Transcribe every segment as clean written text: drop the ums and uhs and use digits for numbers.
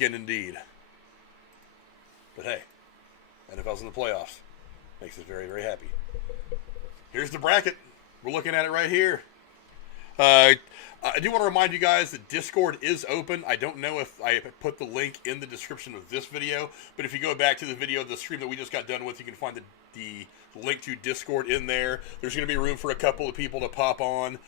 weekend indeed. But hey, NFL's in the playoffs. Makes us very, very happy. Here's the bracket. We're looking at it right here. I do want to remind you guys that Discord is open. I don't know if I put the link in the description of this video, but if you go back to the video of the stream that we just got done with, you can find the link to Discord in there. There's going to be room for a couple of people to pop on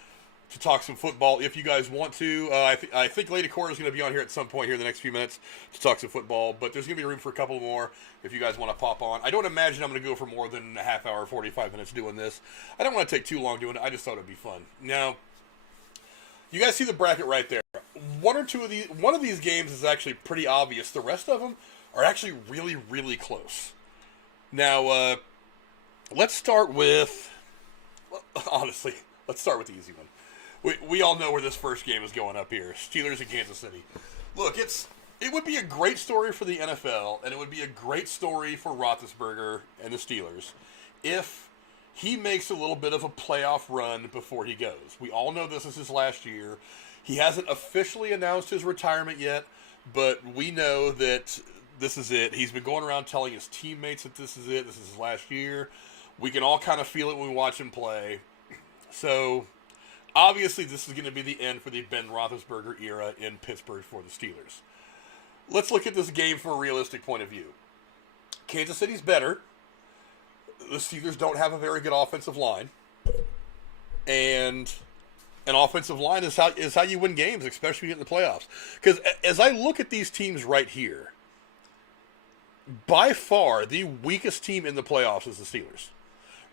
to talk some football if you guys want to. I think Lady Cora is going to be on here at some point here in the next few minutes to talk some football, but there's going to be room for a couple more if you guys want to pop on. I don't imagine I'm going to go for more than a half hour, 45 minutes doing this. I don't want to take too long doing it. I just thought it would be fun. Now, you guys see the bracket right there. One of these games is actually pretty obvious. The rest of them are actually really, really close. Now, let's start with, honestly, let's start with the easy one. We all know where this first game is going up here. Steelers and Kansas City. Look, it would be a great story for the NFL, and it would be a great story for Roethlisberger and the Steelers if he makes a little bit of a playoff run before he goes. We all know this is his last year. He hasn't officially announced his retirement yet, but we know that this is it. He's been going around telling his teammates that this is it. This is his last year. We can all kind of feel it when we watch him play. So, obviously, this is going to be the end for the Ben Roethlisberger era in Pittsburgh for the Steelers. Let's look at this game from a realistic point of view. Kansas City's better. The Steelers don't have a very good offensive line. And an offensive line is how you win games, especially in the playoffs. Because as I look at these teams right here, by far the weakest team in the playoffs is the Steelers.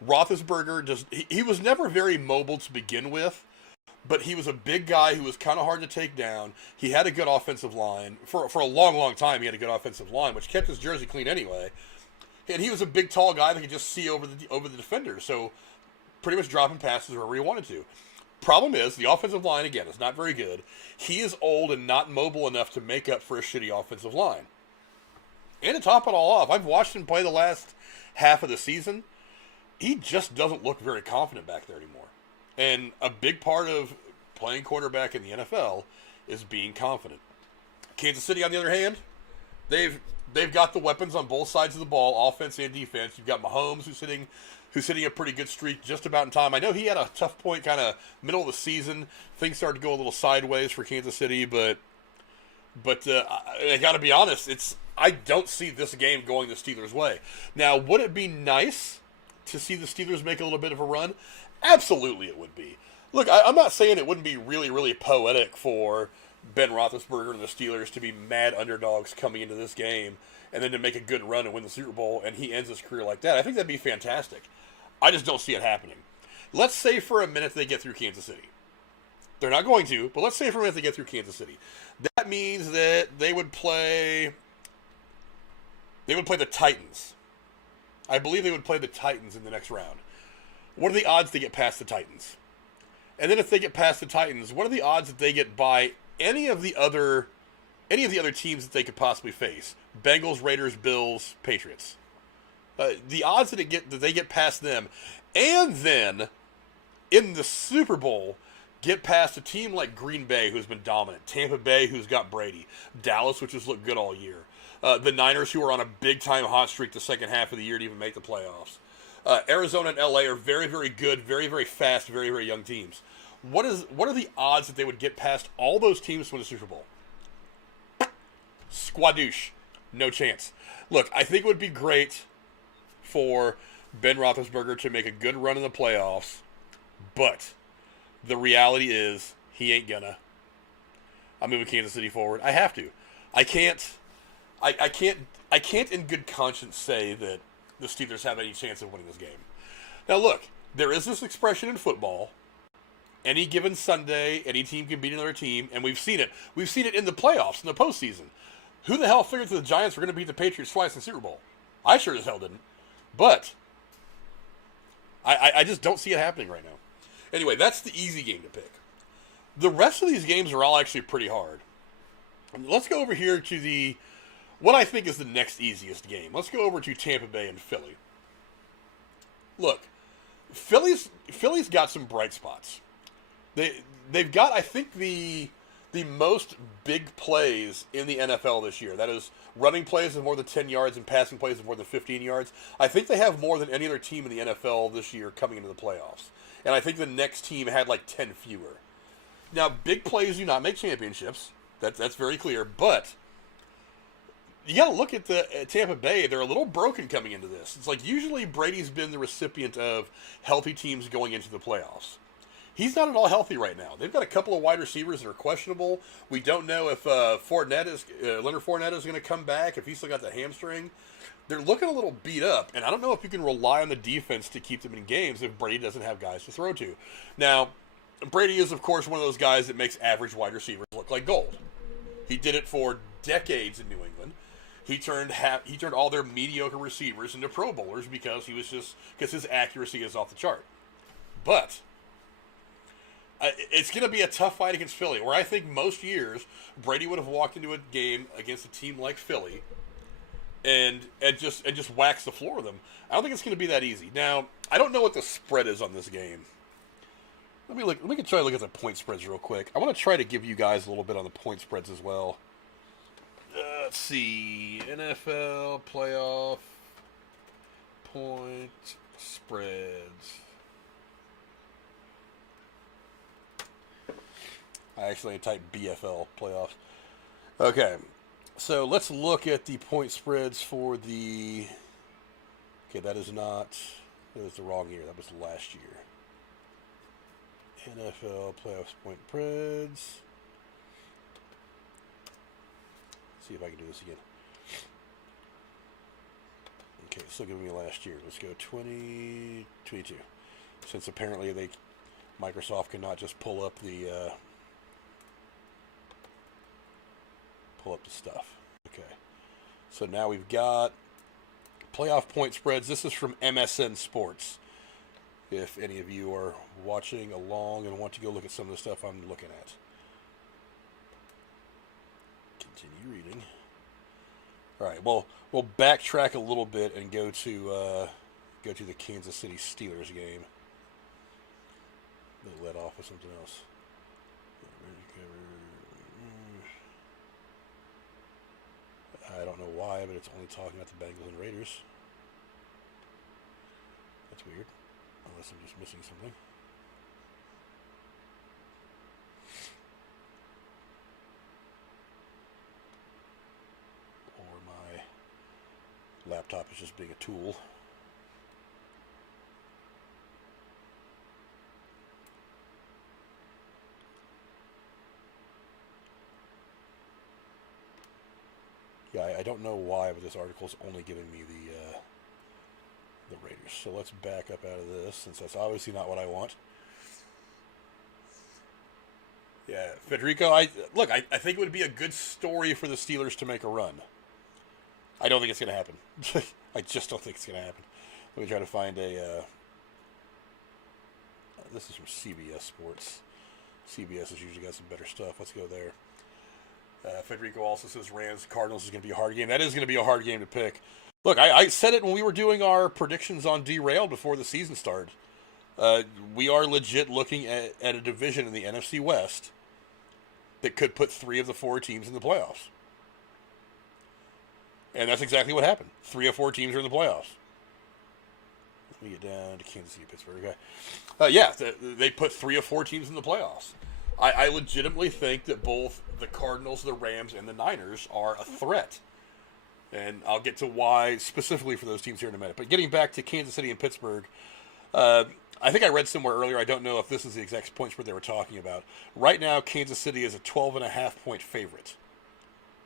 Roethlisberger, he was never very mobile to begin with, but he was a big guy who was kind of hard to take down. He had a good offensive line. For a long, long time, he had a good offensive line, which kept his jersey clean anyway. And he was a big, tall guy that could just see over the defender, so pretty much dropping passes wherever he wanted to. Problem is, the offensive line, again, is not very good. He is old and not mobile enough to make up for a shitty offensive line. And to top it all off, I've watched him play the last half of the season. He just doesn't look very confident back there anymore. And a big part of playing quarterback in the NFL is being confident. Kansas City, on the other hand, they've got the weapons on both sides of the ball, offense and defense. You've got Mahomes, who's hitting a pretty good streak just about in time. I know he had a tough point kind of middle of the season. Things started to go a little sideways for Kansas City, but I got to be honest, I don't see this game going the Steelers' way. Now, would it be nice to see the Steelers make a little bit of a run? Absolutely it would be. Look, I'm not saying it wouldn't be really, really poetic for Ben Roethlisberger and the Steelers to be mad underdogs coming into this game and then to make a good run and win the Super Bowl and he ends his career like that. I think that'd be fantastic. I just don't see it happening. Let's say for a minute they get through Kansas City. They're not going to, but let's say for a minute they get through Kansas City. That means that they would play the Titans. I believe they would play the Titans in the next round. What are the odds they get past the Titans? And then if they get past the Titans, what are the odds that they get by any of the other teams that they could possibly face? Bengals, Raiders, Bills, Patriots. The odds that they get past them, and then in the Super Bowl get past a team like Green Bay, who's been dominant, Tampa Bay, who's got Brady, Dallas, which has looked good all year, the Niners, who are on a big-time hot streak the second half of the year to even make the playoffs. Arizona and LA are very, very good, very, very fast, very, very young teams. What are the odds that they would get past all those teams to win the Super Bowl? Squadoosh. No chance. Look, I think it would be great for Ben Roethlisberger to make a good run in the playoffs, but the reality is he ain't gonna. I'm moving Kansas City forward. I have to. I can't in good conscience say that the Steelers have any chance of winning this game. Now look, there is this expression in football, any given Sunday, any team can beat another team, and we've seen it. We've seen it in the playoffs, in the postseason. Who the hell figured that the Giants were going to beat the Patriots twice in the Super Bowl? I sure as hell didn't. But I just don't see it happening right now. Anyway, that's the easy game to pick. The rest of these games are all actually pretty hard. Let's go over here to what I think is the next easiest game. Let's go over to Tampa Bay and Philly. Look, Philly's got some bright spots. They've got, I think, the the most big plays in the NFL this year. That is running plays of more than 10 yards and passing plays of more than 15 yards. I think they have more than any other team in the NFL this year coming into the playoffs. And I think the next team had like 10 fewer. Now, big plays do not make championships. That's very clear. But you got to look at Tampa Bay. They're a little broken coming into this. It's like usually Brady's been the recipient of healthy teams going into the playoffs. He's not at all healthy right now. They've got a couple of wide receivers that are questionable. We don't know if Leonard Fournette is going to come back, if he's still got the hamstring. They're looking a little beat up, and I don't know if you can rely on the defense to keep them in games if Brady doesn't have guys to throw to. Now, Brady is, of course, one of those guys that makes average wide receivers look like gold. He did it for decades in New England. He turned all their mediocre receivers into Pro Bowlers because his accuracy is off the chart. But it's going to be a tough fight against Philly, where I think most years Brady would have walked into a game against a team like Philly and just wax the floor with them. I don't think it's going to be that easy. Now, I don't know what the spread is on this game. Let me try to look at the point spreads real quick. I want to try to give you guys a little bit on the point spreads as well. Let's see, NFL playoff point spreads. I actually typed BFL playoffs. Okay, so let's look at the point spreads for the. Okay, that was the wrong year. That was last year. NFL playoffs point spreads. See if I can do this again. Okay, still giving me last year. Let's go 2022. Since apparently Microsoft cannot just pull up the stuff. Okay. So now we've got playoff point spreads. This is from MSN Sports. If any of you are watching along and want to go look at some of the stuff I'm looking at. Continue reading. All right. Well, we'll backtrack a little bit and go to the Kansas City Steelers game. They led off with something else. I don't know why, but it's only talking about the Bengals and Raiders. That's weird. Unless I'm just missing something. Or my laptop is just being a tool. Yeah, I don't know why, but this article is only giving me the Raiders. So let's back up out of this, since that's obviously not what I want. Yeah, Federico, I think it would be a good story for the Steelers to make a run. I don't think it's going to happen. I just don't think it's going to happen. Let me try to find a... this is from CBS Sports. CBS has usually got some better stuff. Let's go there. Federico also says Rams Cardinals is going to be a hard game. That is going to be a hard game to pick. Look, I said it when we were doing our predictions on Derailed before the season started. We are legit looking at a division in the NFC West that could put 3 of the 4 teams in the playoffs. And that's exactly what happened. 3 of 4 teams are in the playoffs. Let me get down to Kansas City, Pittsburgh. Okay. They put 3 of 4 teams in the playoffs. I legitimately think that both the Cardinals, the Rams, and the Niners are a threat. And I'll get to why specifically for those teams here in a minute. But getting back to Kansas City and Pittsburgh, I think I read somewhere earlier, I don't know if this is the exact point spread they were talking about. Right now, Kansas City is a 12.5-point favorite.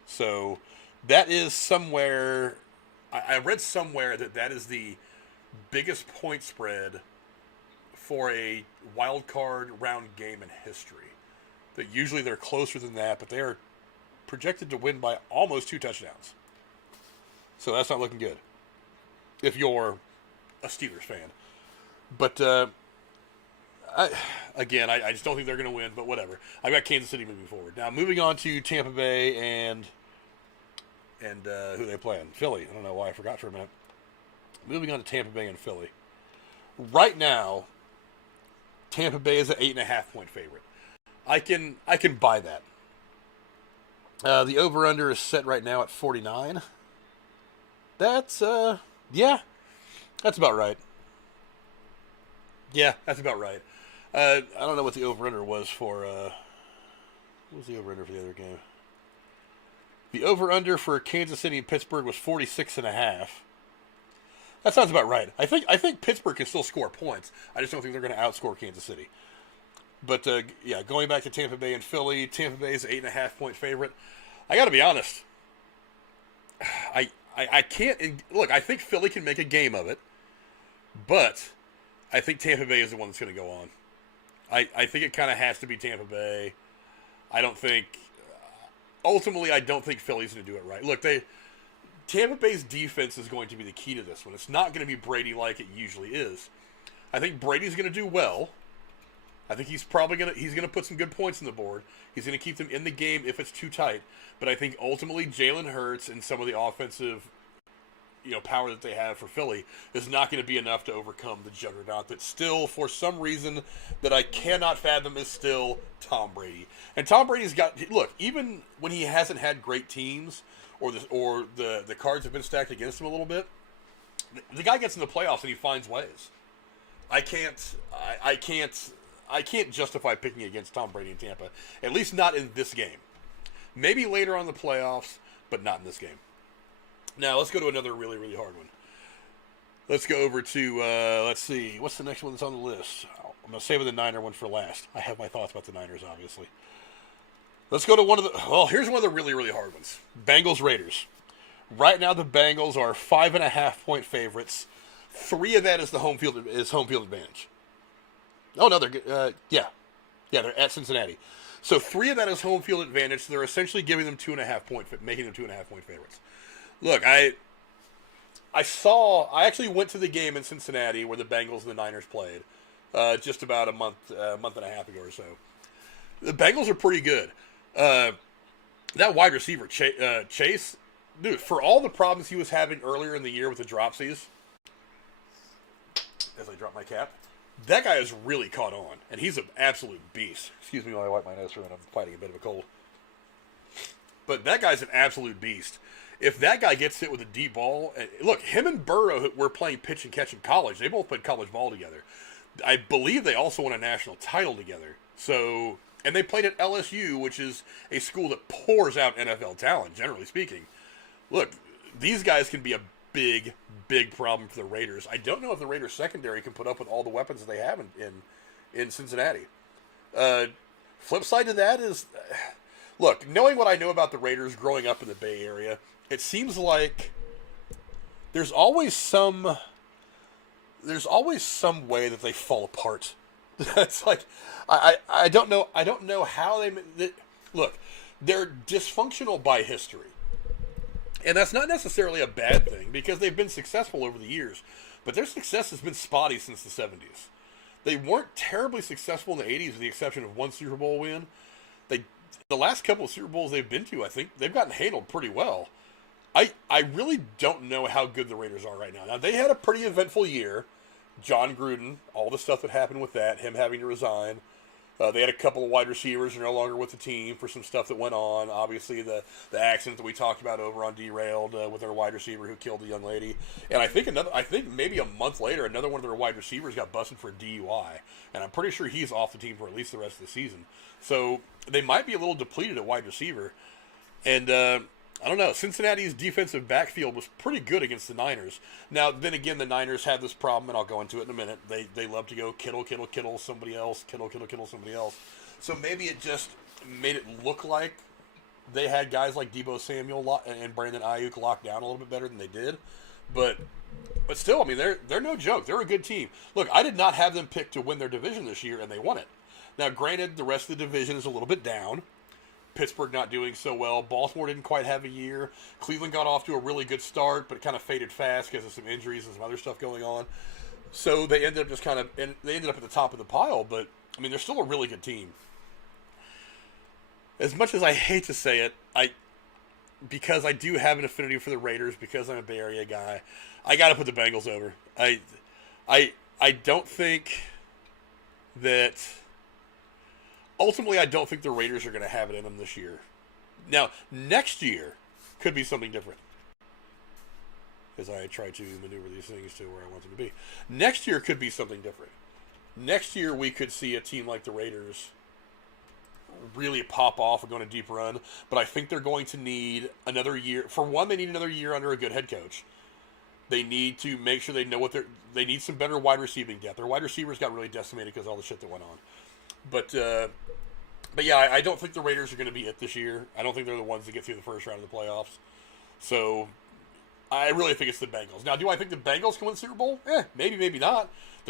So that is somewhere, I read somewhere that is the biggest point spread for a wild card round game in history. That usually they're closer than that, but they are projected to win by almost 2 touchdowns. So that's not looking good if you're a Steelers fan. But, I just don't think they're going to win, but whatever. I've got Kansas City moving forward. Now, moving on to Tampa Bay and who they playing? Philly. I don't know why I forgot for a minute. Moving on to Tampa Bay and Philly. Right now, Tampa Bay is an 8.5-point favorite. I can buy that. The over-under is set right now at 49. That's, yeah, that's about right. Yeah, that's about right. I don't know what the over-under was for, what was the over-under for the other game? The over-under for Kansas City and Pittsburgh was 46.5. That sounds about right. I think Pittsburgh can still score points. I just don't think they're going to outscore Kansas City. But, yeah, going back to Tampa Bay and Philly, Tampa Bay is an 8.5-point favorite. I got to be honest. I can't... Look, I think Philly can make a game of it. But I think Tampa Bay is the one that's going to go on. I think it kind of has to be Tampa Bay. I don't think... Ultimately, I don't think Philly's going to do it right. Look, Tampa Bay's defense is going to be the key to this one. It's not going to be Brady like it usually is. I think Brady's going to do well. I think he's probably going to put some good points on the board. He's going to keep them in the game if it's too tight. But I think ultimately Jalen Hurts and some of the offensive, power that they have for Philly is not going to be enough to overcome the juggernaut that still, for some reason that I cannot fathom, is still Tom Brady. And Tom Brady's got, look, even when he hasn't had great teams or the cards have been stacked against him a little bit, the guy gets in the playoffs and he finds ways. I can't justify picking against Tom Brady in Tampa, at least not in this game. Maybe later on in the playoffs, but not in this game. Now, let's go to another really, really hard one. Let's go over to, let's see, what's the next one that's on the list? I'm going to save the Niner one for last. I have my thoughts about the Niners, obviously. Let's go to here's one of the really, really hard ones. Bengals Raiders. Right now, the Bengals are 5.5-point favorites. 3 of that is home field advantage. Oh, no, they're, yeah, they're at Cincinnati. So 3 of that is home field advantage. So they're essentially giving them making them 2.5-point favorites. Look, I actually went to the game in Cincinnati where the Bengals and the Niners played, just about a month and a half ago or so. The Bengals are pretty good. That wide receiver, Chase, dude, for all the problems he was having earlier in the year with the dropsies, as I drop my cap, that guy has really caught on, and he's an absolute beast. Excuse me while I wipe my nose for a minute. I'm fighting a bit of a cold. But that guy's an absolute beast. If that guy gets hit with a deep ball, look, him and Burrow were playing pitch and catch in college. They both played college ball together. I believe they also won a national title together. So, and they played at LSU, which is a school that pours out NFL talent, generally speaking. Look, these guys can be a big, big problem for the Raiders. I don't know if the Raiders secondary can put up with all the weapons that they have in Cincinnati. Flip side to that is, look, knowing what I know about the Raiders growing up in the Bay Area, it seems like there's always some way that they fall apart. It's like I don't know how look, they're dysfunctional by history. And that's not necessarily a bad thing because they've been successful over the years, but their success has been spotty since the 70s. They weren't terribly successful in the 80s with the exception of one Super Bowl win. The last couple of Super Bowls they've been to, I think they've gotten handled pretty well. I really don't know how good the Raiders are right now. Now, they had a pretty eventful year. John Gruden, all the stuff that happened with that, him having to resign. They had a couple of wide receivers who are no longer with the team for some stuff that went on. Obviously, the accident that we talked about over on Derailed with their wide receiver who killed the young lady. And I think maybe a month later, another one of their wide receivers got busted for a DUI. And I'm pretty sure he's off the team for at least the rest of the season. So they might be a little depleted at wide receiver. And I don't know. Cincinnati's defensive backfield was pretty good against the Niners. Now, then again, the Niners have this problem, and I'll go into it in a minute. They love to go Kittle, somebody else, Kittle, somebody else. So maybe it just made it look like they had guys like Deebo Samuel and Brandon Ayuk locked down a little bit better than they did. But still, I mean, they're no joke. They're a good team. Look, I did not have them picked to win their division this year, and they won it. Now, granted, the rest of the division is a little bit down. Pittsburgh not doing so well. Baltimore didn't quite have a year. Cleveland got off to a really good start, but it kind of faded fast because of some injuries and some other stuff going on. So they ended up at the top of the pile, but, I mean, they're still a really good team. As much as I hate to say it, because I do have an affinity for the Raiders, because I'm a Bay Area guy, I got to put the Bengals over. I don't think that... Ultimately, I don't think the Raiders are going to have it in them this year. Now, next year could be something different. As I try to maneuver these things to where I want them to be. Next year could be something different. Next year we could see a team like the Raiders really pop off and go on a deep run. But I think they're going to need another year. For one, they need another year under a good head coach. They need to make sure they know what they need some better wide receiving depth. Their wide receivers got really decimated because of all the shit that went on. But yeah, I don't think the Raiders are going to be it this year. I don't think they're the ones that get through the first round of the playoffs. So I really think it's the Bengals. Now, do I think the Bengals can win the Super Bowl? Maybe, maybe not.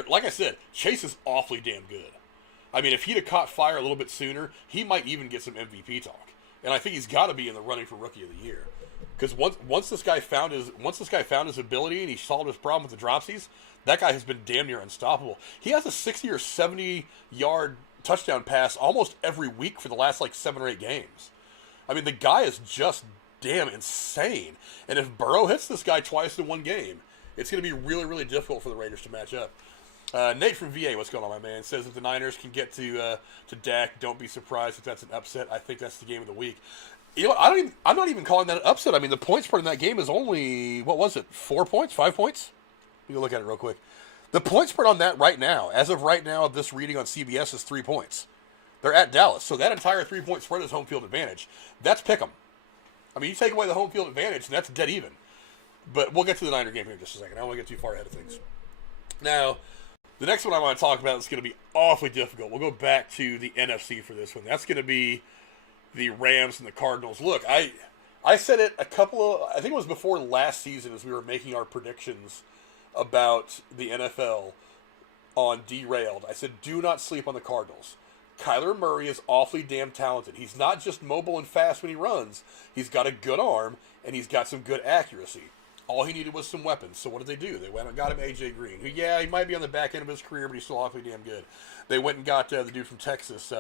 Like I said, Chase is awfully damn good. I mean, if he'd have caught fire a little bit sooner, he might even get some MVP talk. And I think he's got to be in the running for Rookie of the Year. Because once this guy found his ability and he solved his problem with the dropsies, that guy has been damn near unstoppable. He has a 60 or 70 yard touchdown pass almost every week for the last like 7 or 8 games. I mean, the guy is just damn insane. And if Burrow hits this guy twice in one game, it's going to be really, really difficult for the Raiders to match up. Nate from VA, what's going on, my man? Says if the Niners can get to Dak, don't be surprised if that's an upset. I think that's the game of the week. You know, I'm not even calling that an upset. I mean, the point spread in that game is only, what was it, 4 points, 5 points? Let me look at it real quick. The point spread on that right now, as of right now, this reading on CBS is 3 points. They're at Dallas, so that entire 3-point spread is home field advantage. That's pick'em. I mean, you take away the home field advantage, and that's dead even. But we'll get to the Niner game here in just a second. I don't want to get too far ahead of things. Now, the next one I want to talk about is going to be awfully difficult. We'll go back to the NFC for this one. That's going to be the Rams and the Cardinals. Look, I said it I think it was before last season as we were making our predictions about the NFL on Derailed. I said, do not sleep on the Cardinals. Kyler Murray is awfully damn talented. He's not just mobile and fast when he runs. He's got a good arm, and he's got some good accuracy. All he needed was some weapons. So what did they do? They went and got him A.J. Green, who, yeah, he might be on the back end of his career, but he's still awfully damn good. They went and got the dude from Texas,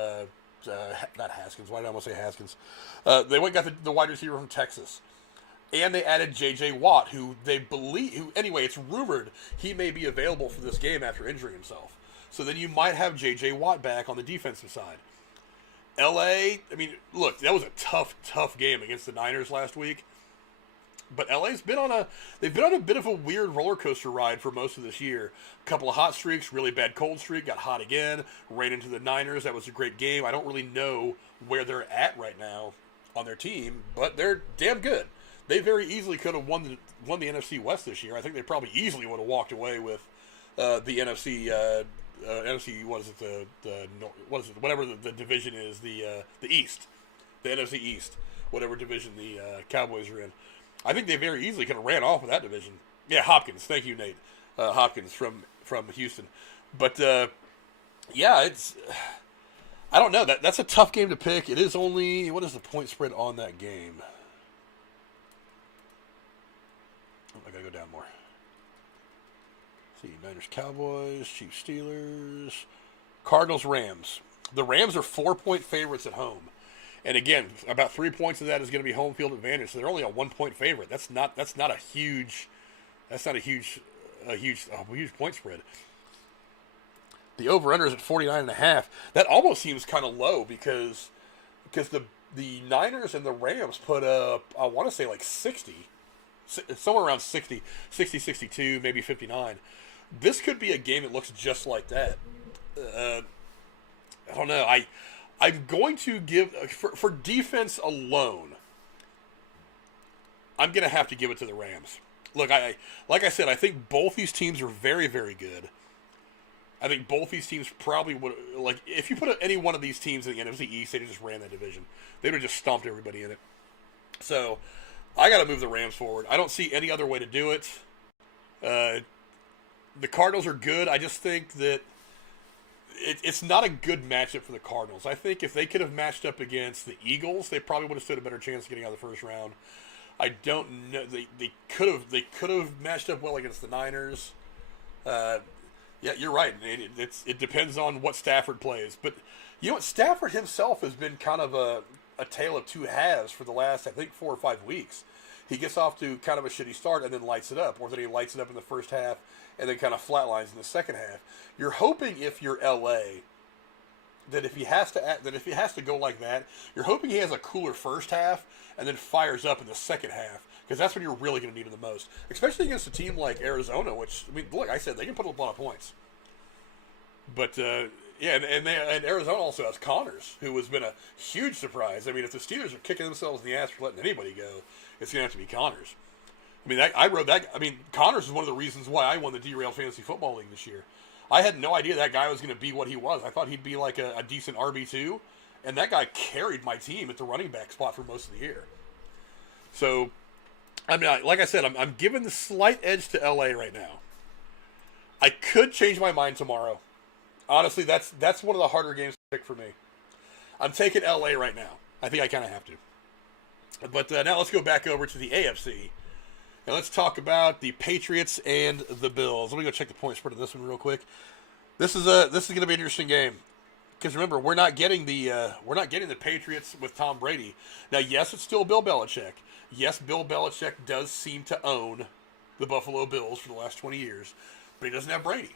not Haskins. Why did I almost say Haskins? They went and got the wide receiver from Texas. And they added J.J. Watt, who anyway, it's rumored he may be available for this game after injuring himself. So then you might have J.J. Watt back on the defensive side. L.A., I mean, look, that was a tough game against the Niners last week. But LA's been on a bit of a weird roller coaster ride for most of this year. A couple of hot streaks, really bad cold streak, got hot again, ran into the Niners. That was a great game. I don't really know where they're at right now on their team, but they're damn good. They very easily could have won the NFC West this year. I think they probably easily would have walked away with the NFC. NFC, what is it? What is it? Whatever the division is, the East, the NFC East, whatever division the Cowboys are in. I think they very easily could have ran off with that division. Yeah, Hopkins. Thank you, Nate. Hopkins from Houston. But yeah, I don't know. That's a tough game to pick. It is only, what is the point spread on that game? Oh, I gotta go down more. Let's see, Niners, Cowboys, Chiefs, Steelers, Cardinals, Rams. The Rams are 4-point favorites at home. And again, about 3 points of that is going to be home field advantage. So they're only a 1-point favorite. That's not a huge point spread. The over/under is at 49.5. That almost seems kind of low because the Niners and the Rams put up, I want to say like 60, somewhere around 60, 62, maybe 59. This could be a game that looks just like that. I don't know. I'm going to give, for defense alone, I'm going to have to give it to the Rams. Look, like I said, I think both these teams are very, very good. I think both these teams probably would, like, if you put any one of these teams in the NFC East, they'd have just ran that division. They would have just stomped everybody in it. So, I got to move the Rams forward. I don't see any other way to do it. The Cardinals are good. I just think that it's not a good matchup for the Cardinals. I think if they could have matched up against the Eagles, they probably would have stood a better chance of getting out of the first round. I don't know. They could have matched up well against the Niners. Yeah, you're right. It depends on what Stafford plays. But you know what? Stafford himself has been kind of a tale of two halves for the last, I think, 4 or 5 weeks. He gets off to kind of a shitty start and then lights it up, or then he lights it up in the first half and then kind of flatlines in the second half. You're hoping if you're LA that if he has to go like that, you're hoping he has a cooler first half and then fires up in the second half, because that's when you're really going to need him the most, especially against a team like Arizona, which, I mean, look, I said they can put up a lot of points. But yeah, and Arizona also has Connors, who has been a huge surprise. I mean, if the Steelers are kicking themselves in the ass for letting anybody go, it's going to have to be Connors. I mean, I wrote that. I mean, Connors is one of the reasons why I won the Derailed Fantasy Football League this year. I had no idea that guy was going to be what he was. I thought he'd be like a decent RB2, and that guy carried my team at the running back spot for most of the year. So, I mean, like I said, I'm giving the slight edge to LA right now. I could change my mind tomorrow. Honestly, that's one of the harder games to pick for me. I'm taking LA right now. I think I kind of have to. But now let's go back over to the AFC. And let's talk about the Patriots and the Bills. Let me go check the point spread of this one real quick. This is going to be an interesting game, because remember, we're not getting the Patriots with Tom Brady. Now, yes, it's still Bill Belichick. Yes, Bill Belichick does seem to own the Buffalo Bills for the last 20 years, but he doesn't have Brady.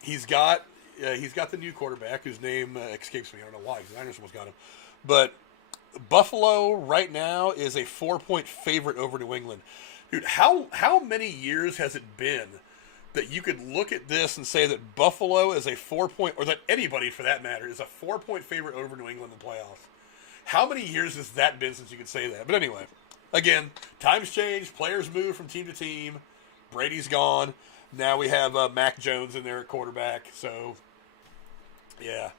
He's got the new quarterback whose name escapes me. I don't know why, because the Niners almost got him. But Buffalo right now is a 4-point favorite over New England. Dude, how many years has it been that you could look at this and say that Buffalo is a 4-point, or that anybody for that matter, is a 4-point favorite over New England in the playoffs? How many years has that been since you could say that? But anyway, again, times change, players move from team to team. Brady's gone. Now we have Mac Jones in there at quarterback. So, yeah.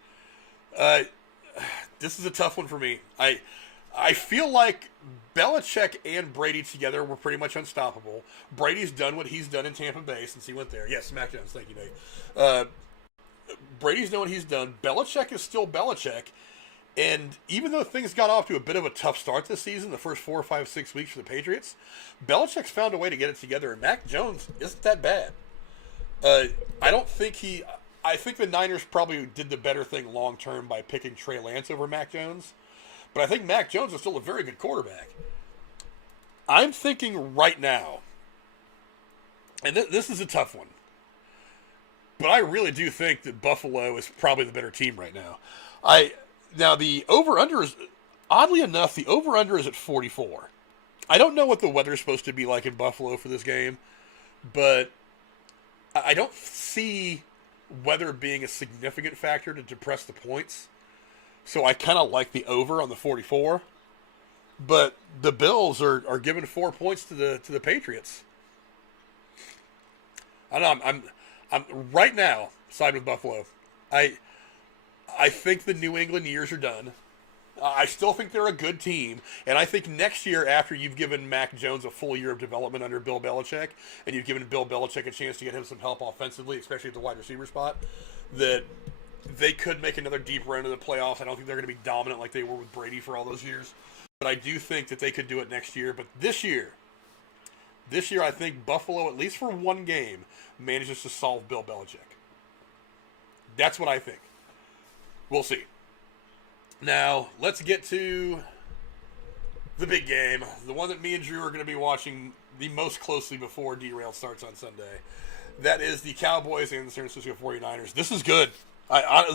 This is a tough one for me. I feel like Belichick and Brady together were pretty much unstoppable. Brady's done what he's done in Tampa Bay since he went there. Yes, Mac Jones, thank you, Nate. Brady's done what he's done. Belichick is still Belichick. And even though things got off to a bit of a tough start this season, the first 4, 5, 6 weeks for the Patriots, Belichick's found a way to get it together, and Mac Jones isn't that bad. I think the Niners probably did the better thing long term by picking Trey Lance over Mac Jones. But I think Mac Jones is still a very good quarterback. I'm thinking right now, and this is a tough one, but I really do think that Buffalo is probably the better team right now. Now the over-under is, oddly enough, the over-under is at 44. I don't know what the weather's supposed to be like in Buffalo for this game, but I don't see weather being a significant factor to depress the points. So I kind of like the over on the 44, but the Bills are giving 4 points to the Patriots. I don't know. I'm right now side with Buffalo. I think the New England years are done. I still think they're a good team, and I think next year, after you've given Mac Jones a full year of development under Bill Belichick, and you've given Bill Belichick a chance to get him some help offensively, especially at the wide receiver spot, that they could make another deep run into the playoffs. I don't think they're going to be dominant like they were with Brady for all those years. But I do think that they could do it next year. But this year, I think Buffalo, at least for one game, manages to solve Bill Belichick. That's what I think. We'll see. Now, let's get to the big game. The one that me and Drew are going to be watching the most closely before Derail starts on Sunday. That is the Cowboys and the San Francisco 49ers. This is good.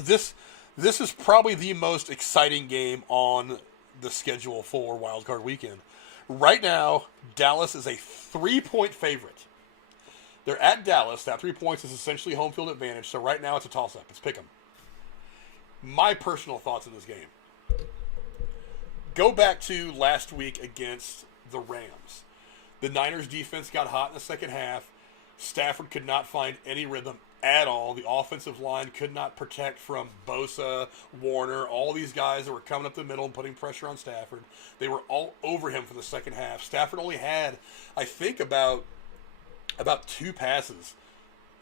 This is probably the most exciting game on the schedule for Wildcard weekend. Right now, Dallas is a 3-point favorite. They're at Dallas. That 3 points is essentially home field advantage. So right now it's a toss-up. It's pick 'em. My personal thoughts on this game. Go back to last week against the Rams. The Niners defense got hot in the second half. Stafford could not find any rhythm at all. The offensive line could not protect from Bosa, Warner, all these guys that were coming up the middle and putting pressure on Stafford. They were all over him for the second half. Stafford only had, I think, about 2 passes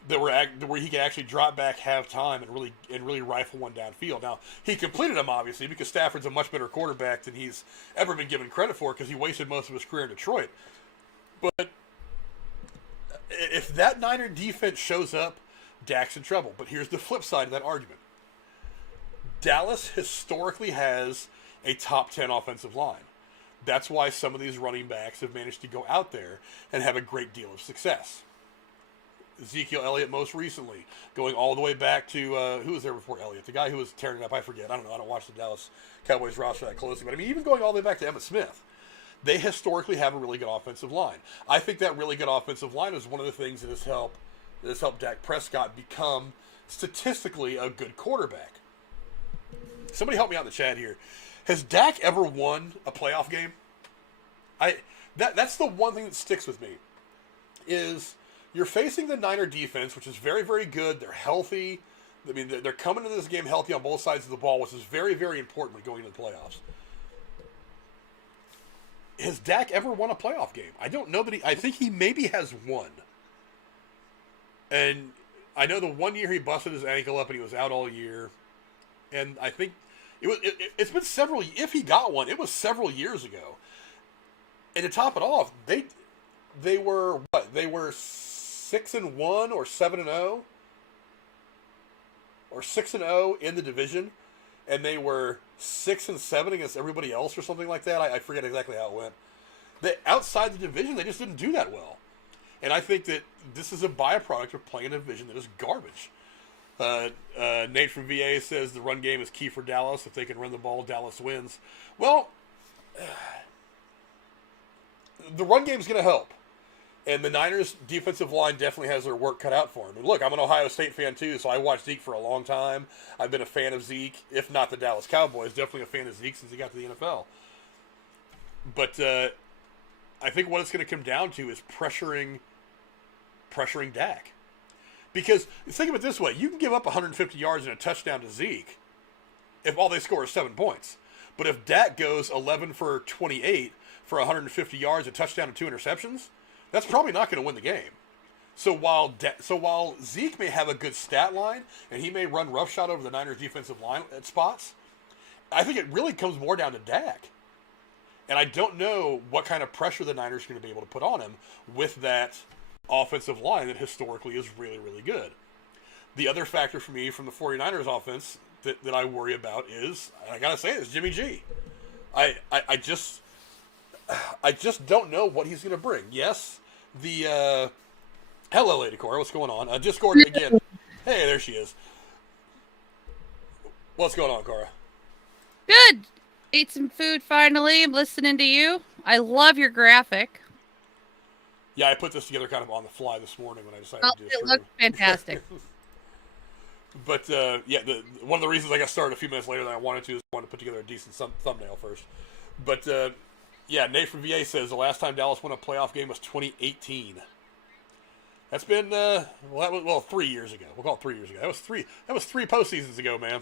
that were where he could actually drop back, have time, and really rifle one downfield. Now, he completed them, obviously, because Stafford's a much better quarterback than he's ever been given credit for, because he wasted most of his career in Detroit. But if that Niner defense shows up, Dak's in trouble. But here's the flip side of that argument. Dallas historically has a top 10 offensive line. That's why some of these running backs have managed to go out there and have a great deal of success. Ezekiel Elliott most recently, going all the way back to who was there before Elliott? The guy who was tearing it up, I forget. I don't know. I don't watch the Dallas Cowboys roster that closely, but I mean, even going all the way back to Emmitt Smith, they historically have a really good offensive line. I think that really good offensive line is one of the things that has helped Dak Prescott become statistically a good quarterback. Somebody help me out in the chat here. Has Dak ever won a playoff game? That's the one thing that sticks with me. Is you're facing the Niner defense, which is very, very good. They're healthy. I mean, they're coming into this game healthy on both sides of the ball, which is very, very important when going into the playoffs. Has Dak ever won a playoff game? I don't know that I think he maybe has one. And I know the one year he busted his ankle up and he was out all year. And I think it's been several. If he got one, it was several years ago. And to top it off, they were what? They were 6-1 or 7-0 or 6-0 in the division, and they were 6-7 against everybody else or something like that. I forget exactly how it went. Outside the division, they just didn't do that well. And I think that this is a byproduct of playing a division that is garbage. Nate from VA says the run game is key for Dallas. If they can run the ball, Dallas wins. Well, the run game is going to help. And the Niners' defensive line definitely has their work cut out for them. And look, I'm an Ohio State fan too, so I watched Zeke for a long time. I've been a fan of Zeke, if not the Dallas Cowboys. Definitely a fan of Zeke since he got to the NFL. But I think what it's going to come down to is pressuring Dak. Because think of it this way. You can give up 150 yards and a touchdown to Zeke if all they score is 7 points. But if Dak goes 11 for 28 for 150 yards, a touchdown and 2 interceptions, that's probably not going to win the game. So while Zeke may have a good stat line and he may run roughshod over the Niners' defensive line at spots, I think it really comes more down to Dak. And I don't know what kind of pressure the Niners are going to be able to put on him with that offensive line that historically is really, really good. The other factor for me from the 49ers offense that I worry about is, I got to say this, Jimmy G. I just don't know what he's going to bring. Yes, hello, Lady Cora. What's going on? Discord again. Hey, there she is. What's going on, Cora? Good. Ate some food finally. I'm listening to you. I love your graphic. Yeah, I put this together kind of on the fly this morning when I decided to do it. It looks fantastic. But, one of the reasons I got started a few minutes later than I wanted to is I wanted to put together a decent thumbnail first. But, Nate from VA says the last time Dallas won a playoff game was 2018. That's been, 3 years ago. We'll call it 3 years ago. That was three postseasons ago, man.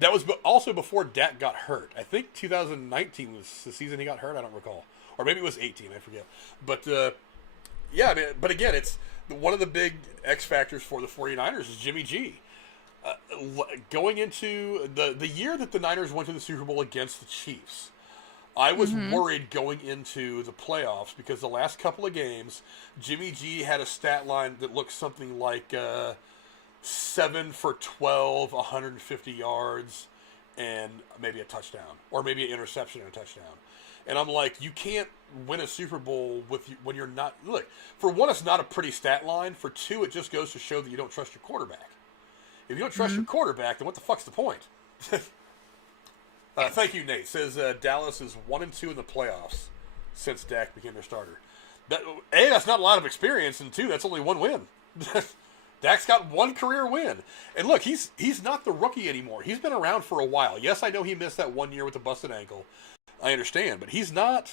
That was also before Dak got hurt. I think 2019 was the season he got hurt. I don't recall. Or maybe it was 18. I forget. But, but again, it's one of the big X factors for the 49ers is Jimmy G. Going into the year that the Niners went to the Super Bowl against the Chiefs, I was worried going into the playoffs because the last couple of games, Jimmy G had a stat line that looked something like 7 for 12, 150 yards, and maybe a touchdown. Or maybe an interception and a touchdown. And I'm like, you can't win a Super Bowl when you're not... Look, for one, it's not a pretty stat line. For two, it just goes to show that you don't trust your quarterback. If you don't trust your quarterback, then what the fuck's the point? Thank you, Nate. Says Dallas is 1-2 in the playoffs since Dak became their starter. That's not a lot of experience, and two, that's only one win. Dak's got one career win. And look, he's not the rookie anymore. He's been around for a while. Yes, I know he missed that 1 year with a busted ankle. I understand, but he's not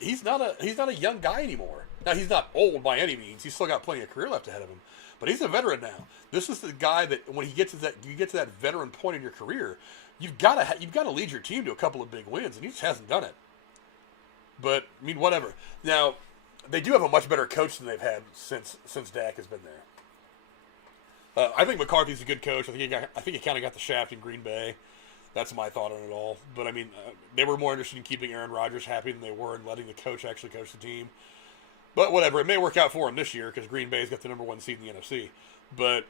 a young guy anymore. Now, he's not old by any means. He's still got plenty of career left ahead of him. But he's a veteran now. This is the guy that when you get to that veteran point in your career, you've got to lead your team to a couple of big wins, and he just hasn't done it. But I mean, whatever. Now, they do have a much better coach than they've had since Dak has been there. I think McCarthy's a good coach. I think he kind of got the shaft in Green Bay. That's my thought on it all. But I mean, they were more interested in keeping Aaron Rodgers happy than they were in letting the coach actually coach the team. But whatever, it may work out for him this year because Green Bay's got the number 1 seed in the NFC. But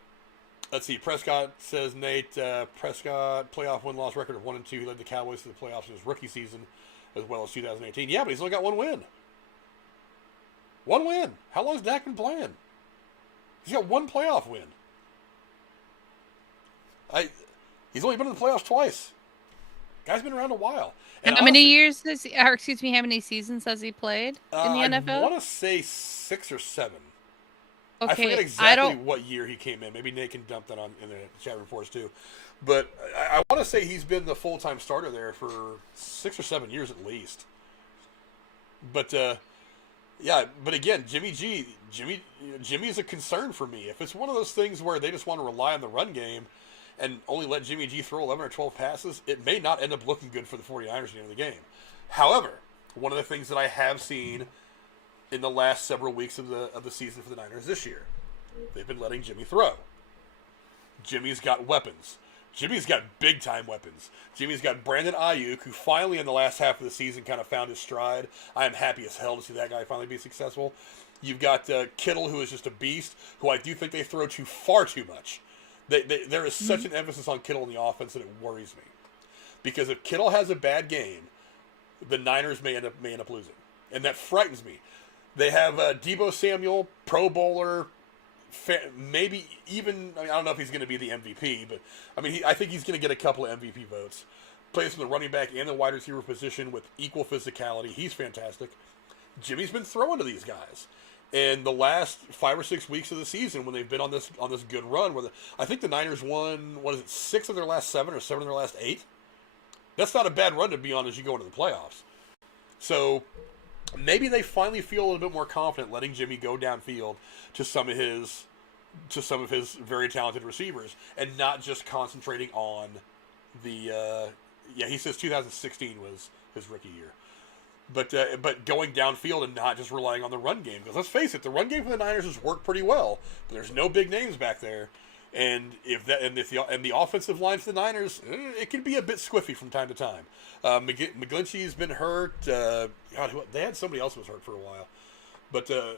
let's see. Prescott says Nate Prescott playoff win-loss record of 1-2. He led the Cowboys to the playoffs in his rookie season as well as 2018. Yeah, but he's only got one win. One win. How long has Dak been playing? He's got one playoff win. He's only been in the playoffs twice. Guy's been around a while. And how many years has he, or excuse me, how many seasons has he played in the NFL? I want to say 6 or 7. Okay, I forget exactly what year he came in. Maybe Nate can dump that on in the chat room for us too. But I want to say he's been the full-time starter there for 6 or 7 years at least. But yeah, but again, Jimmy's a concern for me. If it's one of those things where they just want to rely on the run game and only let Jimmy G throw 11 or 12 passes, it may not end up looking good for the 49ers at the end of the game. However, one of the things that I have seen in the last several weeks of the season for the Niners this year, they've been letting Jimmy throw. Jimmy's got weapons. Jimmy's got big-time weapons. Jimmy's got Brandon Ayuk, who finally in the last half of the season kind of found his stride. I am happy as hell to see that guy finally be successful. You've got Kittle, who is just a beast, who I do think they throw to far too much. There is such an emphasis on Kittle in the offense that it worries me. Because if Kittle has a bad game, the Niners may end up losing. And that frightens me. They have Deebo Samuel, Pro Bowler, maybe even, I don't know if he's going to be the MVP, but I think he's going to get a couple of MVP votes. Plays in the running back and the wide receiver position with equal physicality. He's fantastic. Jimmy's been throwing to these guys. And the last 5 or 6 weeks of the season, when they've been on this good run, where I think the Niners won, 6 of their last 7 or 7 of their last 8? That's not a bad run to be on as you go into the playoffs. So maybe they finally feel a little bit more confident letting Jimmy go downfield to some of his very talented receivers and not just concentrating on the he says 2016 was his rookie year. But going downfield and not just relying on the run game. Because let's face it, the run game for the Niners has worked pretty well. But there's no big names back there. And if the offensive line for the Niners, it can be a bit squiffy from time to time. McGlinchey's been hurt. They had somebody else who was hurt for a while. But the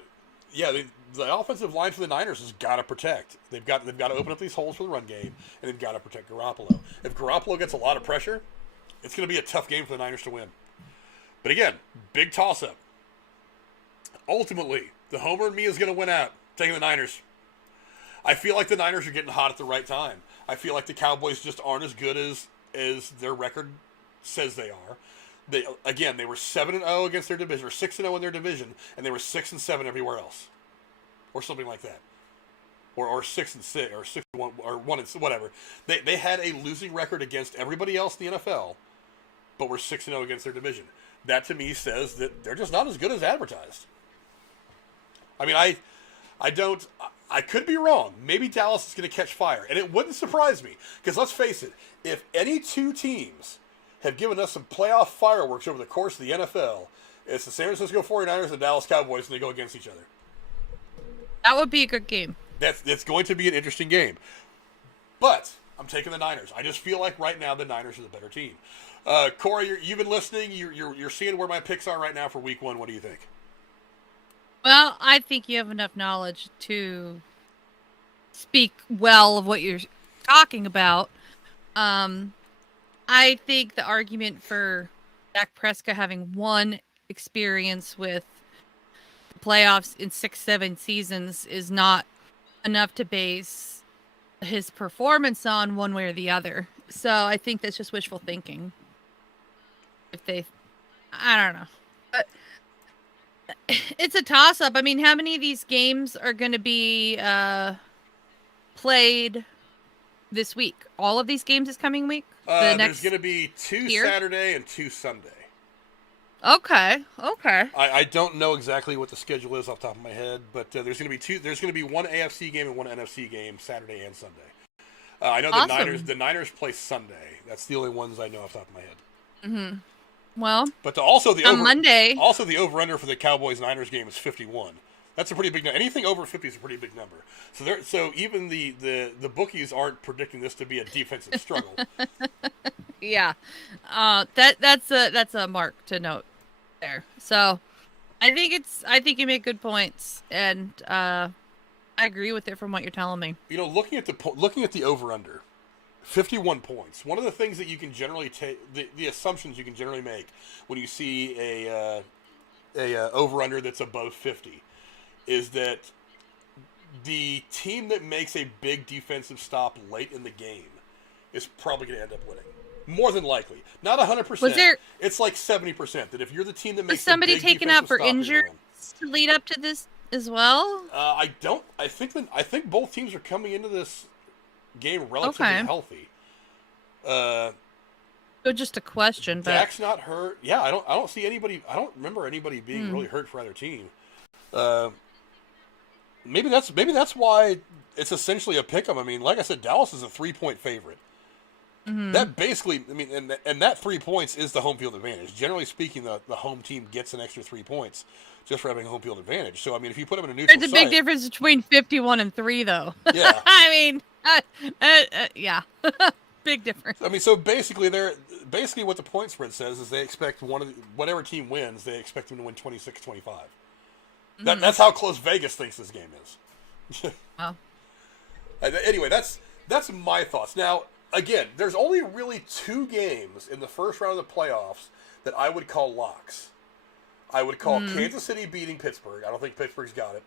offensive line for the Niners has got to protect. They've got to open up these holes for the run game, and they've got to protect Garoppolo. If Garoppolo gets a lot of pressure, it's going to be a tough game for the Niners to win. But again, big toss-up. Ultimately, the homer in me is going to win out, taking the Niners. I feel like the Niners are getting hot at the right time. I feel like the Cowboys just aren't as good as their record says they are. They were 7-0 against their division, or 6-0 in their division, and they were 6-7 everywhere else, or something like that, or 6-6, or 6-1, or 1 whatever. They had a losing record against everybody else in the NFL, but were 6-0 against their division. That to me says that they're just not as good as advertised. I could be wrong. Maybe Dallas is going to catch fire, and it wouldn't surprise me, because let's face it, if any two teams have given us some playoff fireworks over the course of the NFL, it's the San Francisco 49ers and the Dallas Cowboys, and they go against each other. That would be a good game. It's going to be an interesting game. But I'm taking the Niners. I just feel like right now the Niners are the better team. Corey, you've been listening. You're seeing where my picks are right now for Week 1. What do you think? Well, I think you have enough knowledge to speak well of what you're talking about. I think the argument for Dak Prescott having one experience with the playoffs in 6-7 seasons is not enough to base his performance on one way or the other. So I think that's just wishful thinking. I don't know. But it's a toss-up. How many of these games are going to be played this week? All of these games this coming week? There's going to be 2 Saturday and 2 Sunday. Okay. I don't know exactly what the schedule is off the top of my head, but there's going to be 2. There's going to be one AFC game and one NFC game Saturday and Sunday. I know awesome. The Niners play Sunday. That's the only ones I know off the top of my head. Mm-hmm. Well, but on Monday. Also, the over/under for the Cowboys-Niners game is 51. That's a pretty big number. Anything over 50 is a pretty big number. So even the bookies aren't predicting this to be a defensive struggle. Yeah, that's a mark to note there. So I think you make good points, and I agree with it from what you're telling me. Looking at the over/under, 51 points. One of the things that you can generally take, the assumptions you can generally make when you see a over/under that's above 50, is that the team that makes a big defensive stop late in the game is probably going to end up winning. More than likely. Not 100%. It's like 70% that if you're the team that makes somebody taken out for injuries to lead up to this as well? I think both teams are coming into this game relatively healthy. Just a question, but Dak's not hurt. Yeah, I don't see anybody. I don't remember anybody being really hurt for either team. Maybe that's why it's essentially a pick'em. I mean, like I said, Dallas is a 3-point favorite. Mm-hmm. That basically, I mean, and that 3 points is the home field advantage. Generally speaking, the home team gets an extra 3 points just for having a home field advantage. So, I mean, if you put them in a neutral There's a big difference between 51 and 3, though. Yeah. I mean, yeah. Big difference. I mean, so basically what the point spread says is they expect whatever team wins, they expect them to win 26-25. That's how close Vegas thinks this game is. Wow. Anyway, that's my thoughts. Now, again, there's only really 2 games in the first round of the playoffs that I would call locks. I would call Kansas City beating Pittsburgh. I don't think Pittsburgh's got it.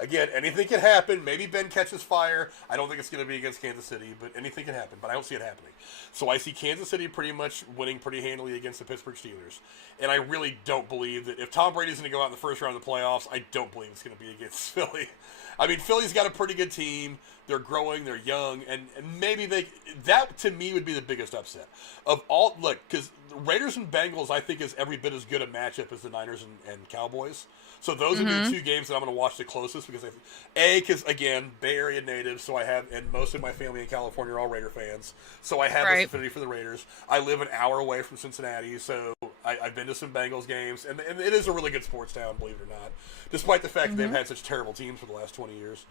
Again, anything can happen. Maybe Ben catches fire. I don't think it's going to be against Kansas City, but anything can happen. But I don't see it happening. So I see Kansas City pretty much winning pretty handily against the Pittsburgh Steelers. And I really don't believe that if Tom Brady's going to go out in the first round of the playoffs, I don't believe it's going to be against Philly. I mean, Philly's got a pretty good team. They're growing. They're young. And maybe that, to me, would be the biggest upset. Of all, look, because Raiders and Bengals, I think, is every bit as good a matchup as the Niners and Cowboys. So those are the 2 games that I'm going to watch the closest because, because again, Bay Area native, so I have, and most of my family in California are all Raider fans, so I have this affinity for the Raiders. I live an hour away from Cincinnati, so I've been to some Bengals games, and it is a really good sports town, believe it or not, despite the fact that they've had such terrible teams for the last 20 years.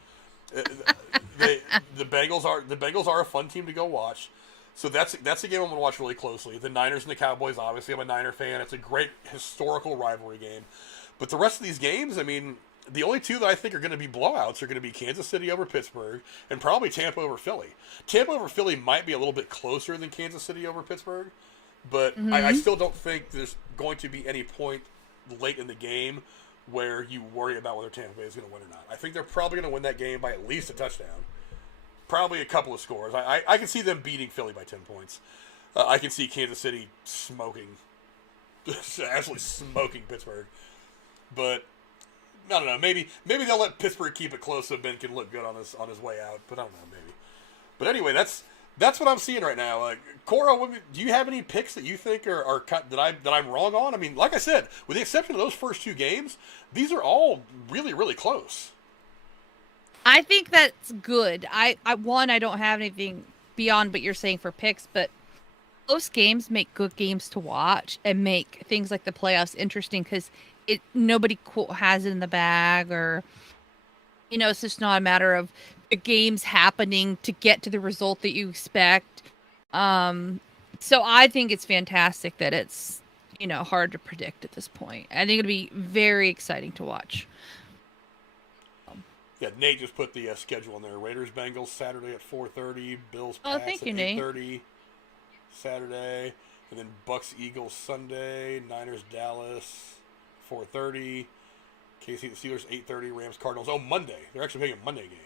The Bengals are a fun team to go watch. So that's a game I'm going to watch really closely. The Niners and the Cowboys, obviously, I'm a Niner fan. It's a great historical rivalry game. But the rest of these games, I mean, the only 2 that I think are going to be blowouts are going to be Kansas City over Pittsburgh and probably Tampa over Philly. Tampa over Philly might be a little bit closer than Kansas City over Pittsburgh, but I still don't think there's going to be any point late in the game where you worry about whether Tampa Bay is going to win or not. I think they're probably going to win that game by at least a touchdown. Probably a couple of scores. I can see them beating Philly by 10 points. I can see Kansas City absolutely smoking Pittsburgh. But I don't know. Maybe they'll let Pittsburgh keep it close so Ben can look good on his way out. But I don't know. Maybe. But anyway, that's what I'm seeing right now. Cora, do you have any picks that you think are that I'm wrong on? I mean, like I said, with the exception of those first 2 games, these are all really, really close. I think that's good. I don't have anything beyond what you're saying for picks, but close games make good games to watch and make things like the playoffs interesting because nobody has it in the bag, or it's just not a matter of the games happening to get to the result that you expect. So I think it's fantastic that it's hard to predict at this point. I think it'll be very exciting to watch. Yeah, Nate just put the schedule in there. Raiders Bengals Saturday at 4:30. Bills Pats at 8:30 Saturday, and then Bucks Eagles Sunday. Niners Dallas 4:30. KC Steelers 8:30. Rams Cardinals. Oh, Monday. They're actually playing a Monday game.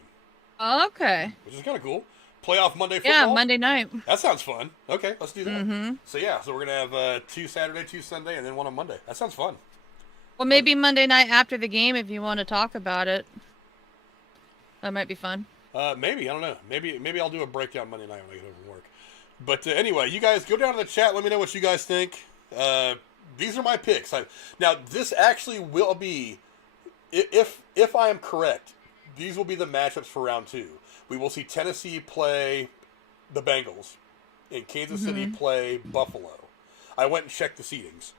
Okay. Which is kind of cool. Playoff Monday football. Yeah, Monday night. That sounds fun. Okay, let's do that. So we're gonna have 2 Saturday, 2 Sunday, and then 1 on Monday. That sounds fun. Well, maybe Monday night after the game if you want to talk about it. That might be fun. Maybe, I don't know. Maybe I'll do a breakdown Monday night when I get home from work. But anyway, you guys go down to the chat. Let me know what you guys think. These are my picks. Now, this actually will be, if I am correct, these will be the matchups for round 2. We will see Tennessee play the Bengals and Kansas City play Buffalo. I went and checked the seedings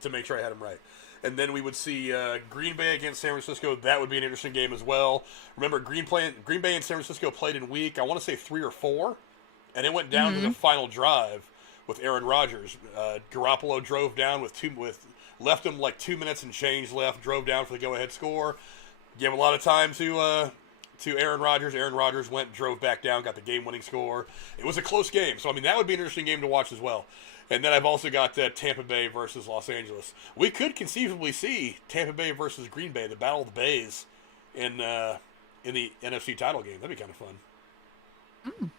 to make sure I had them right. And then we would see Green Bay against San Francisco. That would be an interesting game as well. Remember, Green Bay and San Francisco played in week, I want to say 3 or 4. And it went down to the final drive with Aaron Rodgers. Garoppolo drove down left him like 2 minutes and change left, drove down for the go-ahead score. Gave a lot of time to Aaron Rodgers. Aaron Rodgers drove back down, got the game-winning score. It was a close game. So, I mean, that would be an interesting game to watch as well. And then I've also got Tampa Bay versus Los Angeles. We could conceivably see Tampa Bay versus Green Bay, the Battle of the Bays, in in the NFC title game. That'd be kind of fun. Mm.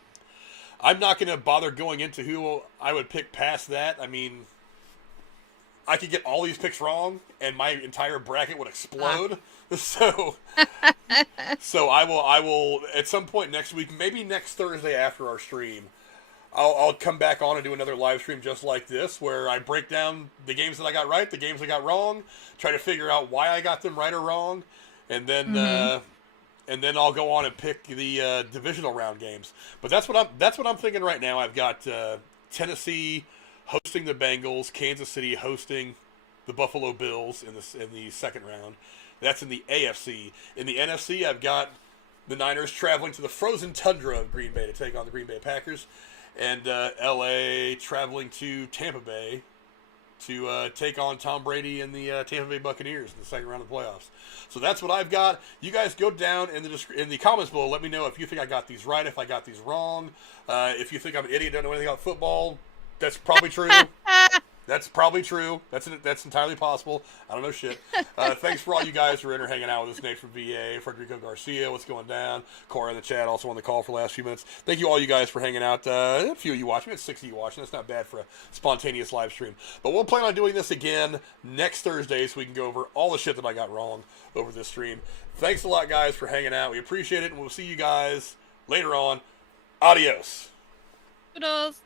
I'm not going to bother going into who I would pick past that. I mean, I could get all these picks wrong, and my entire bracket would explode. So I will at some point next week, maybe next Thursday after our stream, I'll come back on and do another live stream just like this, where I break down the games that I got right, the games I got wrong, try to figure out why I got them right or wrong, and then I'll go on and pick the divisional round games. But that's what I'm thinking right now. I've got Tennessee hosting the Bengals, Kansas City hosting the Buffalo Bills in the second round. That's in the AFC. In the NFC, I've got the Niners traveling to the frozen tundra of Green Bay to take on the Green Bay Packers, and LA traveling to Tampa Bay to take on Tom Brady and the Tampa Bay Buccaneers in the second round of the playoffs. So that's what I've got. You guys go down in the comments below. Let me know if you think I got these right, if I got these wrong. If you think I'm an idiot, don't know anything about football, that's probably true. That's probably true. That's entirely possible. I don't know shit. Thanks for all you guys who are in or hanging out with us. Nate from VA, Federico Garcia, what's going down? Cora in the chat, also on the call for the last few minutes. Thank you all you guys for hanging out. A few of you watching. It's 6 of you watching. That's not bad for a spontaneous live stream. But we'll plan on doing this again next Thursday so we can go over all the shit that I got wrong over this stream. Thanks a lot, guys, for hanging out. We appreciate it, and we'll see you guys later on. Adios. Toodles.